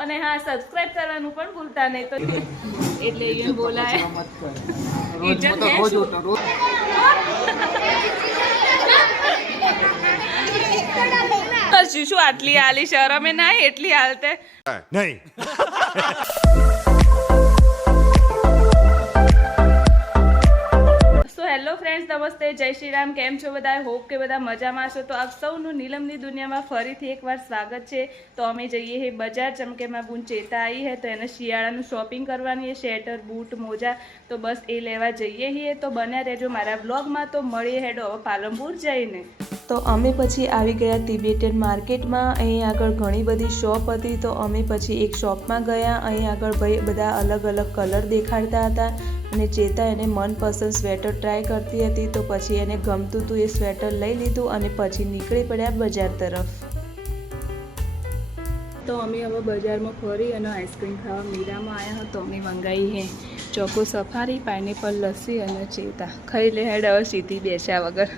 અને હા સબસ્ક્રાઇબ કરવાનું પણ ભૂલતા નહીં તો એટલે એ બોલાય. રોજ ઇજ્જત તો હે રોજ શું? આટલી આલી શરમે ના એટલી હાલતે? નહીં. હેલો ફ્રેન્ડ્સ નમસ્તે, જય શ્રી રામ. કેમ છો બધા? હોપ કે બધા મજામાં છો તો આપ સૌનું નીલમની દુનિયામાં ફરીથી એકવાર સ્વાગત છે. તો અમે જઈએ હે બજાર. ચમકેમાં બુન ચેતા આવી હે, તો એને શિયાળાનું શોપિંગ કરવાની હે શેટર બૂટ, મોજા. તો બસ એ લેવા જઈએ છીએ તો બન્યા રહેજો મારા બ્લોગમાં તો મળીએ હેડો પાલનપુર જઈને. તો અમે પછી આવી ગયા તિબેટન માર્કેટમાં. અહીં આગળ ઘણી બધી શોપ હતી. તો અમે પછી એક શોપમાં ગયા. અહીં આગળ ભાઈ બધા અલગ અલગ કલર દેખાડતા હતા. અને ચેતા એને મનપસંદ સ્વેટર ટ્રાય કરતી હતી તો પછી એને ગમતું હતું એ સ્વેટર લઈ લીધું અને પછી નીકળી પડ્યા બજાર તરફ. તો અમે હવે બજારમાં ફરી અને આઈસ્ક્રીમ ખાવા મીરામાં આવ્યા તો અમે મંગાવી હે. ચોકો સફારી પાઇનેપલ લસ્સી અને ચેતા. ખાઈ લે હેડ હવે સીધી બેસ્યા વગર.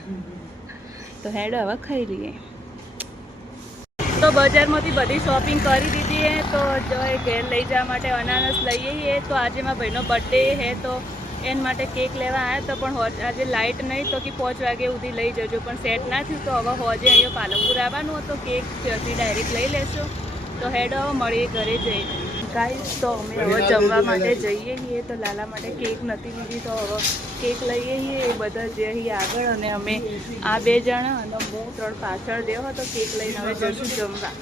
તો હેડ હવે ખાઈ લઈએ. તો બજારમાંથી બધી શોપિંગ કરી દીધી હે, તો જો એ ઘેર લઈ જવા માટે અનાનસ લઈએ છીએ તો આજે મારા ભાઈનો બર્થડે હે, તો એન માટે કેક લેવા આવ્યા તો પણ આજે લાઇટ નહીં, તો કે પાંચ વાગે સુધી લઈ જજો. પણ સેટ ના થયું, તો હવે હોજે અહીંયા પાલનપુર આવવાનું હતું કેક ત્યાંથી ડાયરેક્ટ લઈ લેશો. તો હેડ, હવે મળીએ ઘરે જઈને. ગાઈસ તો અમે હવે જમવા માટે જઈએ છીએ તો લાલા માટે કેક નથી લીધી તો હવે કેક લઈએ છીએ એ બધા જે આગળ અને અમે આ બે જણા અને હું ત્રણ પાછળ દેવો તો કેક લઈને હવે જશું જમવા.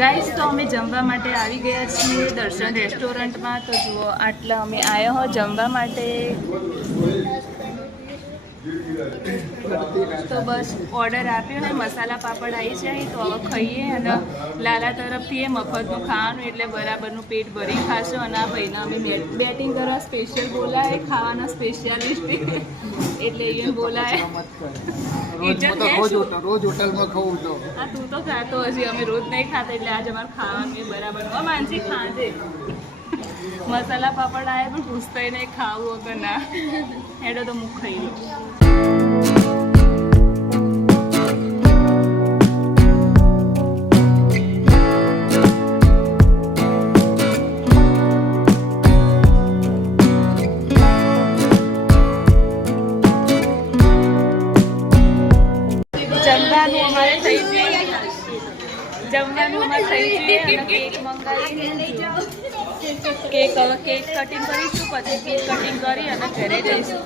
ગાઈસ તો અમે જમવા માટે આવી ગયા છીએ દર્શન રેસ્ટોરન્ટમાં તો જુઓ આટલા અમે આવ્યા હો જમવા માટે. તો બસ ઓર્ડર આપ્યો ને મસાલા પાપડ આવી જાય તો હવે ખાઈએ અને લાલા તરફથી એ મફતનું ખાવાનું એટલે બરાબરનું પેટ ભરી ખાશો અને આ ભાઈના અમે બેટિંગ કરવા સ્પેશિયલ બોલાય ખાવાના સ્પેશિયાલિસ્ટ એટલે એ બોલાય રોજ તો હોટલમાં ખાવું તો. આ તું તો ખાતો હજી અમે રોજ નહીં ખાતા એટલે આજે અમારે ખાવાનું બરાબર. માનસી ખાજે. મસાલા પાપડ આવે પણ પૂછતોય નહીં, ખાવું વગર ના. એડો તો મુખ ખાઈ લો. જમવાનું થઈ ગયું. અને કેક મંગાવી કેક કેક કટિંગ કરીશું, પછી કેક કટિંગ કરી અને ઘરે જઈશું.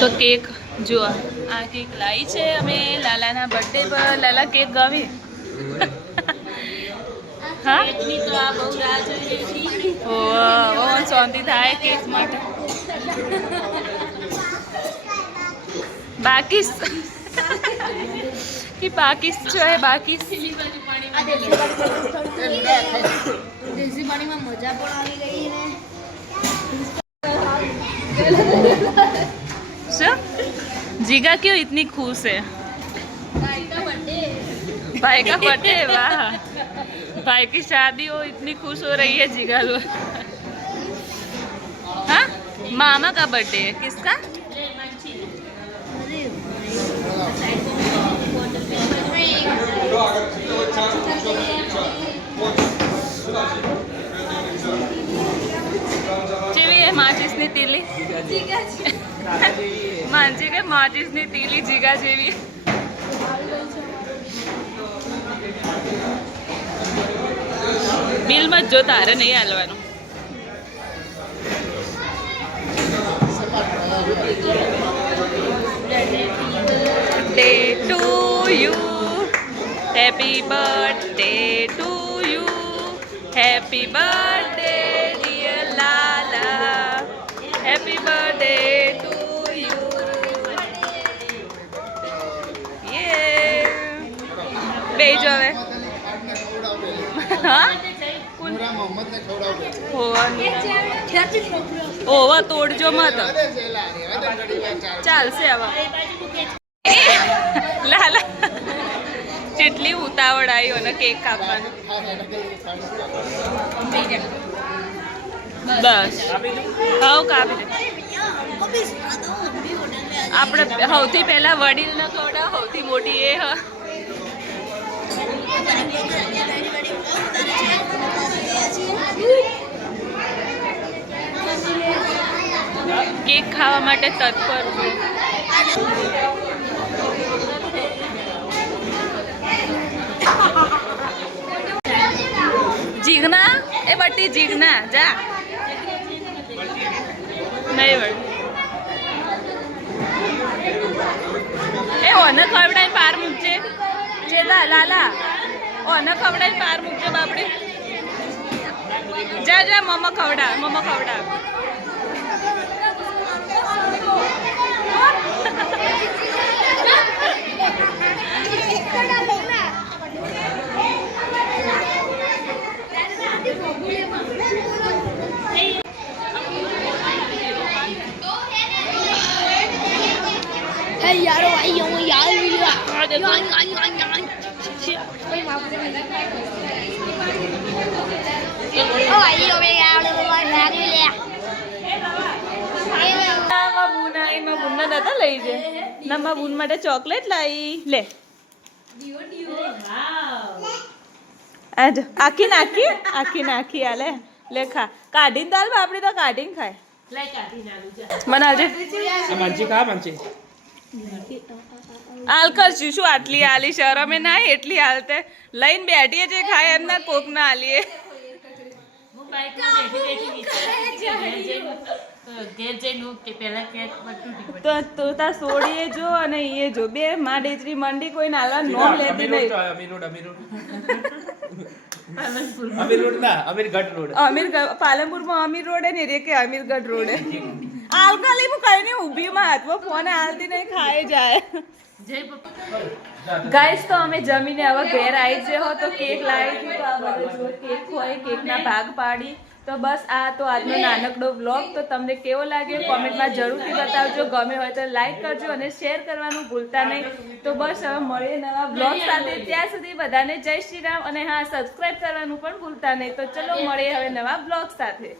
તો કેક જો આ કેક લાવી છે. અમે લાલાના બર્થડે પર લાલા કેક ગમી હા? ઓ શાંતિ થાય કેક માટે. બાકી कि बाकी जो है बाकी દેશી પાણીમાં મજા પણ આવી ગઈ ને શું जीगा क्यों इतनी खुश है भाई का बर्थडे वाह भाई की शादी हो इतनी खुश हो रही है जीगा लोग हाँ मामा का बर्थडे है किसका માનસી કે માચીસની તીલી જીગા જેવી બિલમાં જ તારે નહીં હાલવાનું birthday to you happy birthday to you happy birthday dear lala happy birthday to મોહમ્મદને ખવડાવજો હોવા. ઓવા તોડજો મત. ચાલશે. હવે. લાલા. જેટલી ઉતાવળ આવી અને કેક કાપવાની. બસ. હવ કાપી આપણે સૌથી પહેલા વડીલ ન ખવડાવ સૌથી મોટી એ હ. કેક ખાવા માટે તત્પર જીગના એ બટી જીગના જા. નહીં વળ. એ ઓને ખવડાય પાર મૂકજે. જે લાલા. ઓને ખવડાઈ પાર મૂકજો બાપડી. જા જા મમ્મા ખવડા મમ્મા ખવડા દાદા લઈ જે ના બુન માટે ચોકલેટ લાવી લે. આખી નાખી આખી નાખી આ લે. લે. ખા કાઢીને દાલ બાપડી તો કાઢીને ખાય મને આ માનસી ખા માનસી હાલ કરશું. શું આટલી આલી શરમે ના એટલી હાલતે લઈને બેઠીએ છે ખાય એમના કોક ના આલીએ તો તું તાર સોડીએ જો અને એ જો. બે માં મંડી કોઈ નાલા નોમ લેતી નહીં. Amir road Amir road Amir road ના અમીર રોડ. અમીર પાલનપુરમાં અમીર રોડે ને રે કે અમીરગઢ રોડે આલકાલી હું કઈ માં હાથમાં ફોન હાલતી નહીં ખાઈ જાય. ગાઈસ તો અમે જમીને હવે ઘેર આવી જ હો તો કેક લાવી તો આ બધું જો કેક હોય કેકના ભાગ પાડી. તો બસ આ તો આજનો નાનકડો વ્લોગ તો તમને કેવો લાગ્યો? કોમેન્ટમાં જરૂરથી બતાવજો. ગમે હોય તો લાઈક કરજો અને શેર કરવાનું ભૂલતા નહીં. તો બસ હવે મળીએ નવા વ્લોગ સાથે. ત્યાં સુધી બધાને જય શ્રી રામ અને હા સબસ્ક્રાઈબ કરવાનું પણ ભૂલતા નહીં. તો ચલો મળીએ હવે નવા વ્લોગ સાથે.